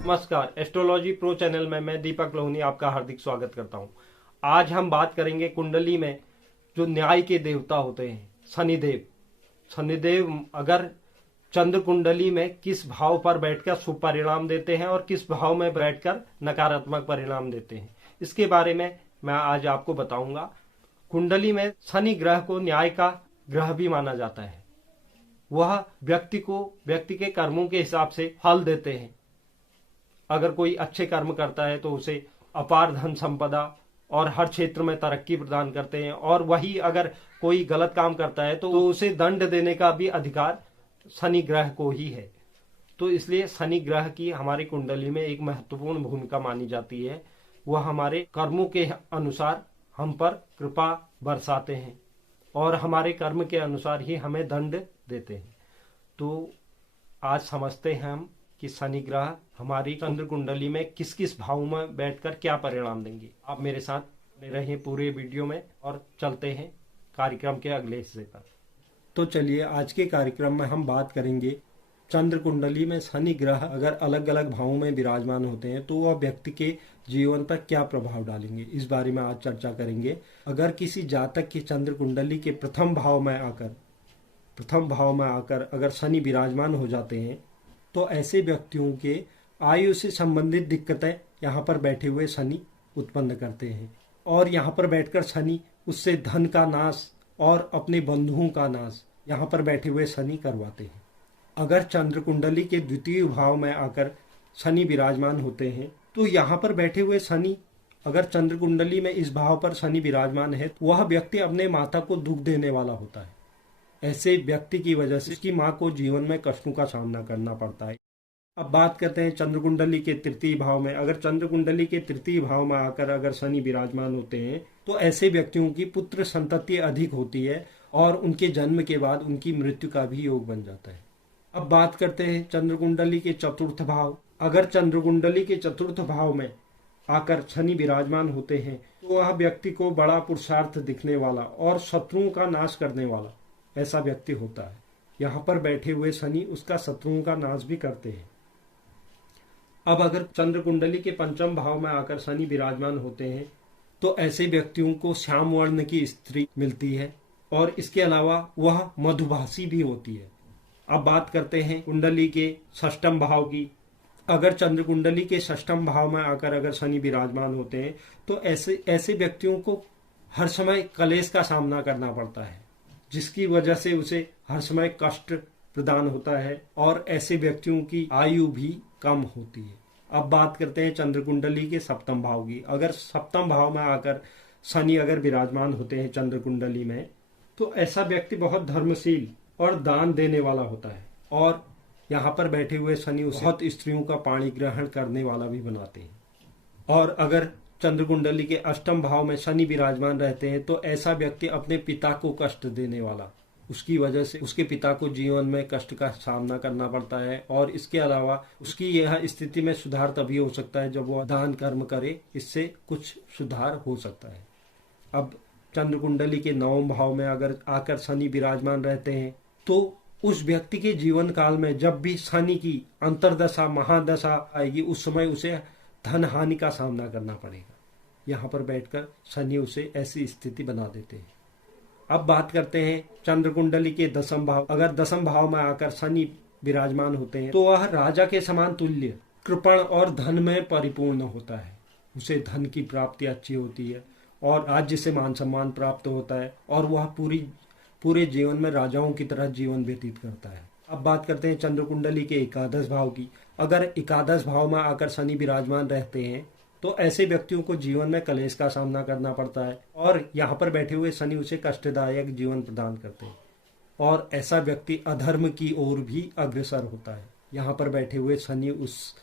नमस्कार, astrology pro channel में मैं दीपक लोहनी आपका हार्दिक स्वागत करता हूं। आज हम बात करेंगे कुंडली में जो न्याय के देवता होते हैं शनिदेव। शनिदेव अगर चंद्र कुंडली में किस भाव पर बैठकर शुभ परिणाम देते हैं और किस भाव में बैठकर नकारात्मक परिणाम देते हैं, इसके बारे में मैं आज आपको बताऊंगा। कुंडली में शनि ग्रह को न्याय का ग्रह भी माना जाता है। वह व्यक्ति के कर्मों के हिसाब से फल देते हैं। अगर कोई अच्छे कर्म करता है तो उसे अपार धन संपदा और हर क्षेत्र में तरक्की प्रदान करते हैं, और वही अगर कोई गलत काम करता है तो उसे दंड देने का भी अधिकार शनि ग्रह को ही है। तो इसलिए शनि ग्रह की हमारी कुंडली में एक महत्वपूर्ण भूमिका मानी जाती है। वह हमारे कर्मों के अनुसार हम पर कृपा बरसाते हैं और हमारे कर्म के अनुसार ही हमें दंड देते हैं। तो आज समझते हैं हम कि शनि ग्रह हमारी चंद्र कुंडली में किस किस भाव में बैठकर क्या परिणाम देंगे। आप मेरे साथ बने रहें पूरे वीडियो में और चलते हैं कार्यक्रम के अगले हिस्से पर। तो चलिए, आज के कार्यक्रम में हम बात करेंगे चंद्र कुंडली में शनि ग्रह अगर अलग अलग भावों में विराजमान होते हैं तो वह व्यक्ति के जीवन पर क्या प्रभाव डालेंगे, इस बारे में आज चर्चा करेंगे। अगर किसी जातक की चंद्र कुंडली के प्रथम भाव में आकर अगर शनि विराजमान हो जाते हैं तो ऐसे व्यक्तियों के आयु से संबंधित दिक्कतें यहाँ पर बैठे हुए शनि उत्पन्न करते हैं, और यहाँ पर बैठकर शनि उससे धन का नाश और अपने बंधुओं का नाश यहाँ पर बैठे हुए शनि करवाते हैं। अगर चंद्र कुंडली के द्वितीय भाव में आकर शनि विराजमान होते हैं तो यहाँ पर बैठे हुए शनि, अगर चंद्र कुंडली में इस भाव पर शनि विराजमान है तो वह व्यक्ति अपने माता को दुख देने वाला होता है। ऐसे व्यक्ति की वजह से उसकी माँ को जीवन में कष्टों का सामना करना पड़ता है। अब बात करते हैं चंद्र कुंडली के तृतीय भाव में। अगर चंद्र कुंडली के तृतीय भाव में आकर अगर शनि विराजमान होते हैं तो ऐसे व्यक्तियों की पुत्र संतति अधिक होती है और उनके जन्म के बाद उनकी मृत्यु का भी योग बन जाता है। अब बात करते हैं चंद्र कुंडली के चतुर्थ भाव। अगर चंद्र कुंडली के चतुर्थ भाव में आकर शनि विराजमान होते हैं तो वह व्यक्ति को बड़ा पुरुषार्थ दिखने वाला और शत्रुओं का नाश करने वाला ऐसा व्यक्ति होता है। यहाँ पर बैठे हुए शनि उसका शत्रुओं का नाश भी करते हैं। अब अगर चंद्र कुंडली के पंचम भाव में आकर शनि विराजमान होते हैं तो ऐसे व्यक्तियों को श्याम वर्ण की स्त्री मिलती है और इसके अलावा वह मधुभाषी भी होती है। अब बात करते हैं कुंडली के षष्ठम भाव की। अगर चंद्र कुंडली के षष्ठम भाव में आकर अगर शनि विराजमान होते हैं तो ऐसे व्यक्तियों को हर समय कलेश का सामना करना पड़ता है, जिसकी वजह से उसे हर समय कष्ट प्रदान होता है और ऐसे व्यक्तियों की आयु भी कम होती है। अब बात करते हैं चंद्र कुंडली के सप्तम भाव की। अगर सप्तम भाव में आकर शनि अगर विराजमान होते हैं चंद्र कुंडली में तो ऐसा व्यक्ति बहुत धर्मशील और दान देने वाला होता है, और यहाँ पर बैठे हुए शनि बहुत स्त्रियों का पाणी ग्रहण करने वाला भी बनाते हैं। और अगर चंद्र कुंडली के अष्टम भाव में शनि विराजमान रहते हैं तो ऐसा व्यक्ति अपने पिता को कष्ट देने वाला, उसकी वजह से उसके पिता को जीवन में कष्ट का सामना करना पड़ता है, और इसके अलावा उसकी यह स्थिति में सुधार तभी हो सकता है जब वह दान कर्म करे, इससे कुछ सुधार हो सकता है। अब चंद्र कुंडली के नवम भाव में अगर आकर शनि विराजमान रहते हैं तो उस व्यक्ति के जीवन काल में जब भी शनि की अंतर्दशा महादशा आएगी उस समय उसे धन हानि का सामना करना पड़ेगा। यहाँ पर बैठकर शनि उसे ऐसी स्थिति बना देते हैं। अब बात करते हैं चंद्र कुंडली के दसम भाव। अगर दसम भाव में आकर शनि विराजमान होते हैं तो वह राजा के समान तुल्य कृपण और धन में परिपूर्ण होता है। उसे धन की प्राप्ति अच्छी होती है और राज्य से मान सम्मान प्राप्त होता है, और वह पूरे जीवन में राजाओं की तरह जीवन व्यतीत करता है। अब बात करते हैं चंद्र कुंडली के एकादश भाव की। अगर एकादश भाव में आकर शनि विराजमान रहते हैं तो ऐसे व्यक्तियों को जीवन में कलेश का सामना करना पड़ता है, और यहाँ पर बैठे हुए शनि उसे कष्टदायक जीवन प्रदान करते हैं, और ऐसा व्यक्ति अधर्म की ओर भी अग्रसर होता है। यहाँ पर बैठे हुए शनि उस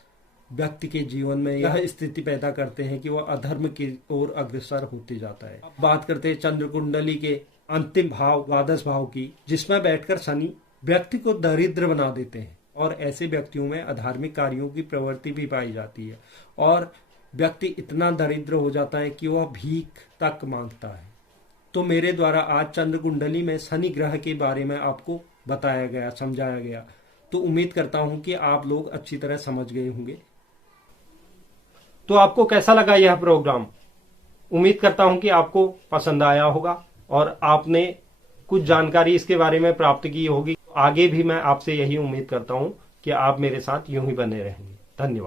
व्यक्ति के जीवन में यह स्थिति पैदा करते हैं कि वह अधर्म की ओर अग्रसर होते जाता है। अब बात करते हैं चंद्र कुंडली के अंतिम भाव द्वादश भाव की, जिसमें बैठकर शनि व्यक्ति को दरिद्र बना देते हैं, और ऐसे व्यक्तियों में अधार्मिक कार्यों की प्रवृत्ति भी पाई जाती है, और व्यक्ति इतना दरिद्र हो जाता है कि वह भीख तक मांगता है। तो मेरे द्वारा आज चंद्र कुंडली में शनि ग्रह के बारे में आपको बताया गया, समझाया गया। तो उम्मीद करता हूं कि आप लोग अच्छी तरह समझ गए होंगे। तो आपको कैसा लगा यह प्रोग्राम? उम्मीद करता हूं कि आपको पसंद आया होगा और आपने कुछ जानकारी इसके बारे में प्राप्त की होगी। आगे भी मैं आपसे यही उम्मीद करता हूं कि आप मेरे साथ यूं ही बने रहेंगे। धन्यवाद।